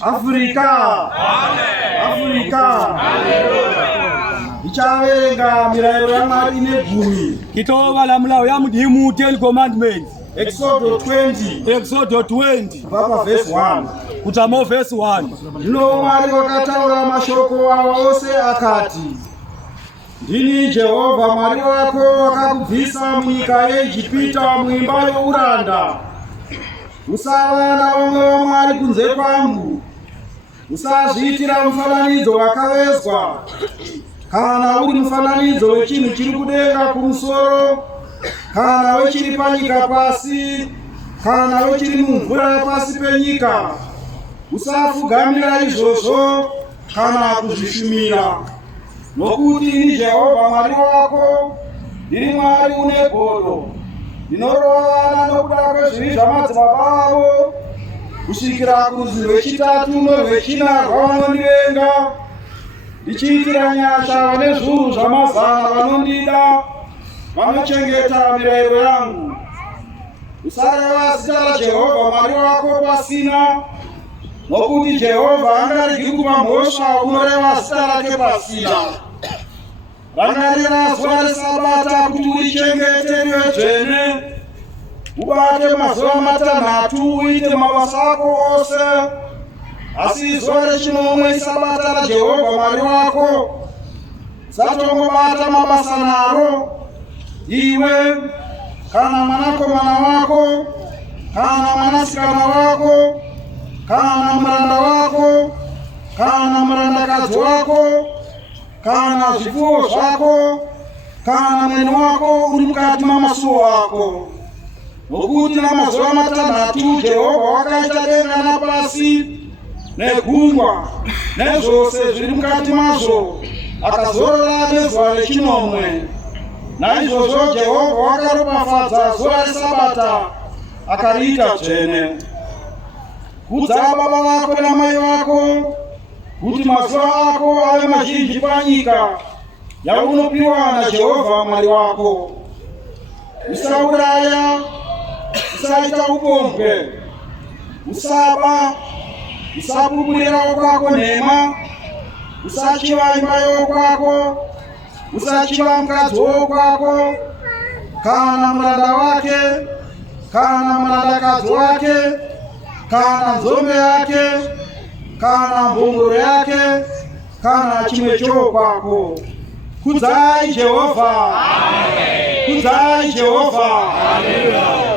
Afrika. Afrika. Ichaverenga mirayiro yaMwari negumi. Kitova la mlayo ya mudimu 10 commandments. Exodus 20. Exodus 20. Baba verse 1. Kutamo verse 1. Ndino Mwari wakataura mashoko awa ose akati. Ndini Jehova Mwari wako wakakubvisa munyika yeIjipita muimba youranda. Usava na vamwe vamwari kunze kwangu. Usazviitira mufananidzo wakavezwa, kana uri mufananidzo wechinhu chiri kudenga kumusoro, kana wechiri panyika pasi, kana wechiri mumvura pasi penyika. Usapfugamira izvozvo kana kuzvishumira, nokuti ini Jehovha Mwari wako ndiri Mwari une godo, ndinorova vana nokuda kwezvivi zvamadzibaba avo, kusvikira kurudzi rwechitatu norwechina rwavanondivenga, ndichiitira nyasha vane zviuru zvamazana vanondida, vanochengeta mirayiro yangu. Usareva zita raJehovha Mwari wako pasina, nokuti Jehovha angaregi kupa mhosva unoreva zita rake pasina. Rangarira zuva reSabata kuti urichengete rive dzvene. Ubate mazuva matanhatu uite mabasa ako ose, asi zuva rechinomwe iSabata raJehovha Mwari wako. Usatongobata mabasa naro, iwe kana mwanakomana wako, kana mwanasikana wako, kana muranda wako, kana murandakadzi wako, kana zvipfuwo zvako, kana mwene wako uri mukati mamasuo ako. Nokuti namazuva matanhatu Jehovha wakaita denga napasi, negungwa, nezvose zviri mukati mazvo, akazorora nezuva rechinomwe. Naizvozvo Jehovha wakaropafadza zuva reSabata akariita dzvene. Kudza baba vako namai vako, kuti mazuva ako ave mazhinji panyika yaunopiwa naJehovha Mwari wako. Usauraya, usaita upombwe, usaba, usapupurira wokwako nhema, usachiva imba yokwako, usachiva mukadzi wokwako, kana muranda wake, kana murandakadzi wake, kana nzombe yake, kana mbongoro yake, kana chimwe chokwako. Kudzai Jehovha. Amen. Kudzai Jehovha. Hallelujah.